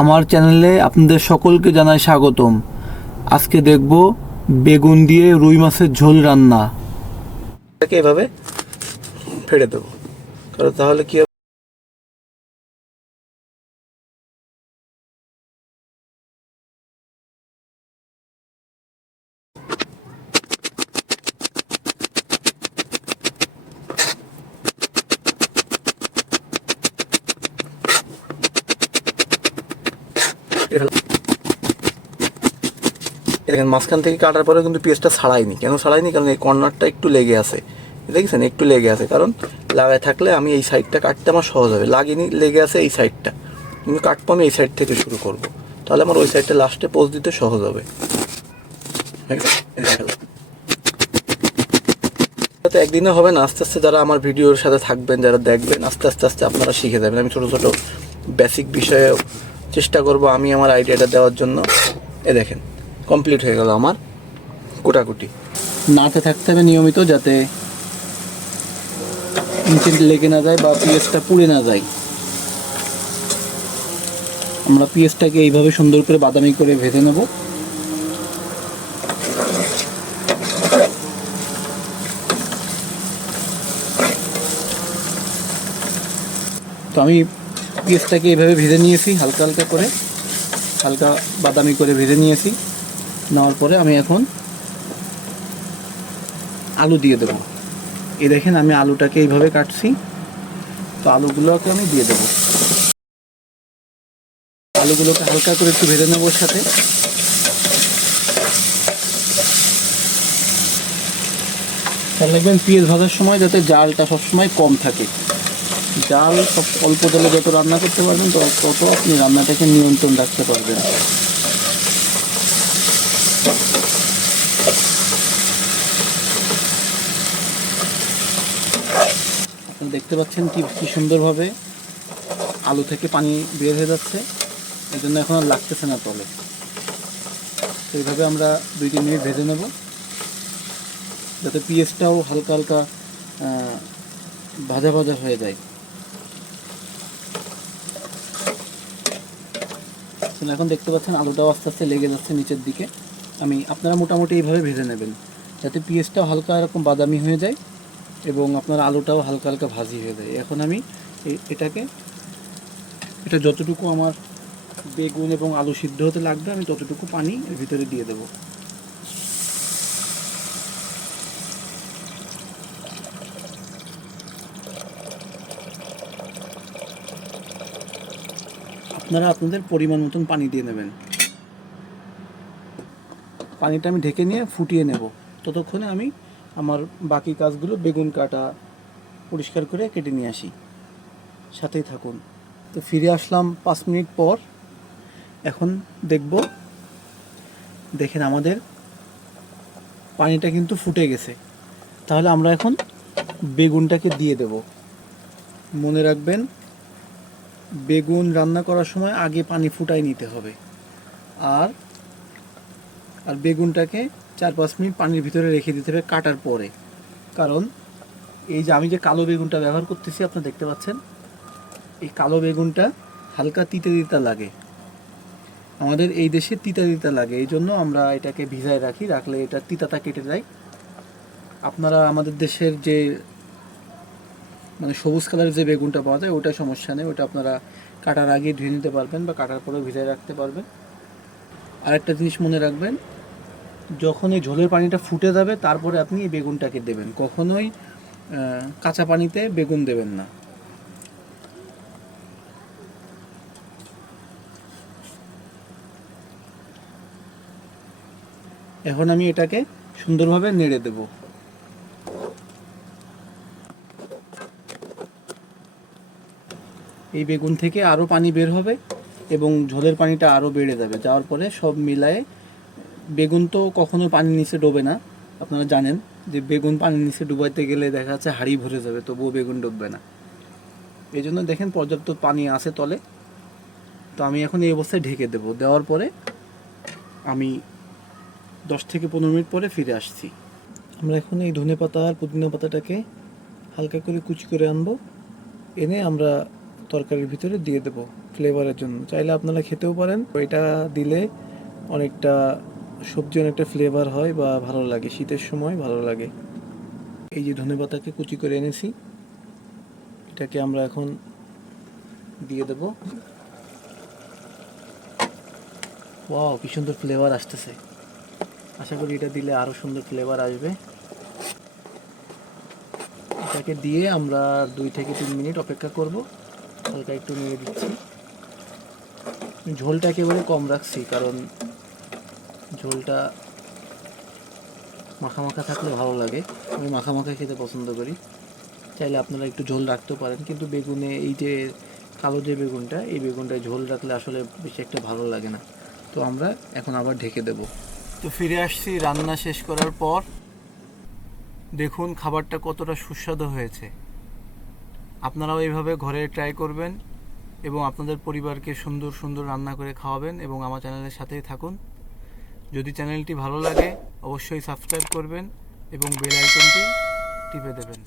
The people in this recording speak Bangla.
আমার চ্যানেলে আপনাদের সকলকে জানাই স্বাগতম। আজকে দেখব বেগুন দিয়ে রুই মাছের ঝোল রান্না। এটাকে এভাবে ফেড়ে দেবো, কারণ তাহলে কি হবে, দেখেন মাঝখান থেকে কাটার পরে কিন্তু পেঁয়াজটা ছাড়াইনি। কেন ছাড়াইনি? কারণ এই কর্নারটা একটু লেগে আছে, দেখেছেন একটু লেগে আছে। কারণ লাগায় থাকলে আমি এই সাইডটা কাটতে আমার সহজ হবে। লাগিনি, লেগে আছে এই সাইডটা, কিন্তু কাটবো আমি এই সাইড থেকে শুরু করব, তাহলে আমার ওই সাইডটা লাস্টে পোজ দিতে সহজ হবে। তো একদিনে হবে না, আস্তে আস্তে যারা আমার ভিডিওর সাথে থাকবেন, যারা দেখবেন, আস্তে আস্তে আস্তে আপনারা শিখে যাবেন। আমি ছোটো ছোটো বেসিক বিষয়ে চেষ্টা করব আমি আমার আইডিয়াটা দেওয়ার জন্য। দেখেন কমপ্লিট হয়ে গেল আমার কুটাকুটি। নাড়তে থাকতে হবে নিয়মিত, যাতে নিচে লেগে না যায় বা পেঁয়াজটা পুড়ে না যায়। আমরা পেঁয়াজটাকে এইভাবে সুন্দর করে বাদামি করে ভেজে নেব। তো আমি পেঁয়াজটাকে এইভাবে ভেজে নিয়েছি, হালকা হালকা করে, হালকা বাদামি করে ভেজে নিয়েছি। নেওয়ার পরে আমি এখন আলু দিয়ে দেবো। এই দেখেন আমি আলুটাকে এইভাবে কাটছি, তো আলুগুলোকে আমি দিয়ে দেবো। আলুগুলোকে হালকা করে একটু ভেজে নেবো। ওর সাথে খেয়াল রাখবেন পেঁয়াজ ভাজার সময় যাতে জালটা সবসময় কম থাকে। জাল সব অল্প জলে যত রান্না করতে পারবেন তত আপনি রান্নাটাকে নিয়ন্ত্রণ রাখতে পারবেন। আপনি দেখতে পাচ্ছেন কি সুন্দরভাবে আলু থেকে পানি বের হয়ে যাচ্ছে, এই জন্য এখন আর লাগতেছে না তলে। তো এইভাবে আমরা 2-3 মিনিট ভেজে নেব, যাতে পেঁয়াজটাও হালকা হালকা ভাজা ভাজা হয়ে যায়। এখন দেখতে পাচ্ছেন আলুটাও আস্তে আস্তে লেগে যাচ্ছে নিচের দিকে। আপনারা মোটামুটি এইভাবে ভেজে নেবেন, যাতে পেঁয়াজটাও হালকা এরকম বাদামি হয়ে যায় এবং আপনার আলুটাও হালকা হালকা ভাজি হয়ে যায়। এখন আমি এটা যতটুকু আমার বেগুন এবং আলু সিদ্ধ হতে লাগবে আমি ততটুকু পানি এর ভিতরে দিয়ে দেব। আপনারা আপনাদের পরিমাণ মতন পানি দিয়ে নেবেন। পানিটা আমি ঢেকে নিয়ে ফুটিয়ে নেব। ততক্ষণে আমি আমার বাকি কাজগুলো, বেগুন কাটা, পরিষ্কার করে কেটে নিয়ে আসি। সাথেই থাকুন। তো ফিরে আসলাম 5 মিনিট পর। এখন দেখেন আমাদের পানিটা কিন্তু ফুটে গেছে। তাহলে আমরা এখন বেগুনটাকে দিয়ে দেব। মনে রাখবেন বেগুন রান্না করার সময় আগে পানি ফুটাই নিতে হবে। আর বেগুনটাকে 4-5 মিনিট পানির ভিতরে রেখে দিতে হবে কাটার পরে। কারণ এই যে আমি যে কালো বেগুনটা ব্যবহার করতেছি, আপনারা দেখতে পাচ্ছেন এই কালো বেগুনটা হালকা তিতা তিতা লাগে। আমাদের এই দেশে তিতা তিতা লাগে, এই জন্য আমরা এটাকে ভিজায় রাখি, রাখলে এটা তিতাটা কেটে যায়। আপনারা আমাদের দেশের যে সবুজ কালারের যে বেগুনটা পাওয়া যায় ওটা সমস্যা নেই, ওটা আপনারা কাটার আগে ধুয়ে নিতে পারবেন বা কাটার পরেও ভিজায় রাখতে পারবেন। আরেকটা জিনিস মনে রাখবেন, যখন এই ঝোলের পানিটা ফুটে যাবে তারপরে আপনি এই বেগুনটাকে দেবেন। কখনোই কাঁচা পানিতে বেগুন দেবেন না। এখন আমি এটাকে সুন্দরভাবে নেড়ে দেব। এই বেগুন থেকে আরও পানি বের হবে এবং ঝোলের পানিটা আরও বেড়ে যাবে। যাওয়ার পরে সব মিলায়ে, বেগুন তো কখনো পানির নিচে ডোবে না, আপনারা জানেন যে বেগুন পানির নিচে ডুবাইতে গেলে দেখা যাচ্ছে হাঁড়ি ভরে যাবে, তবুও বেগুন ডুববে না। এই জন্য দেখেন পর্যাপ্ত পানি আছে তলে। তো আমি এখন এই অবস্থায় ঢেকে দেব। দেওয়ার পরে আমি 10 থেকে 15 মিনিট পরে ফিরে আসছি। আমরা এখন এই ধনেপাতা আর পুদিনা পাতাটাকে হালকা করে কুচি করে আনবো, এনে আমরা তরকারির ভিতরে দিয়ে দেব। ফ্লেভারের জন্য। চাইলে আপনারা খেতেও পারেন, এটা দিলে অনেকটা সবজি অনেকটা ফ্লেভার হয় বা ভালো লাগে, শীতের সময় ভালো লাগে। এই যে ধনেপাতাকে কুচি করে এনেছি, এটাকে আমরা এখন দিয়ে দেব। ওয়াও, কি সুন্দর ফ্লেভার আসতেছে। আশা করি এটা দিলে আরও সুন্দর ফ্লেভার আসবে। এটাকে দিয়ে আমরা 2 থেকে 3 মিনিট অপেক্ষা করব। হালকা একটু নিয়ে দিচ্ছি। ঝোলটা একেবারে কম রাখছি, কারণ ঝোলটা মাখা মাখা থাকলে ভালো লাগে। আমি মাখা মাখা খেতে পছন্দ করি। চাইলে আপনারা একটু ঝোল রাখতেও পারেন, কিন্তু বেগুনে এই যে কালো যে বেগুনটা, এই বেগুনটায় ঝোল রাখলে আসলে বেশি একটা ভালো লাগে না। তো আমরা এখন আবার ঢেকে দেব। তো ফিরে আসছি রান্না শেষ করার পর। দেখুন খাবারটা কতটা সুস্বাদু হয়েছে। আপনারাও এইভাবে ঘরে ট্রাই করবেন এবং আপনাদের পরিবারকে সুন্দর সুন্দর রান্না করে খাওয়াবেন এবং আমার চ্যানেলের সাথেই থাকুন। যদি চ্যানেলটি ভালো লাগে অবশ্যই সাবস্ক্রাইব করবেন এবং বেল আইকনটি টিপে দেবেন।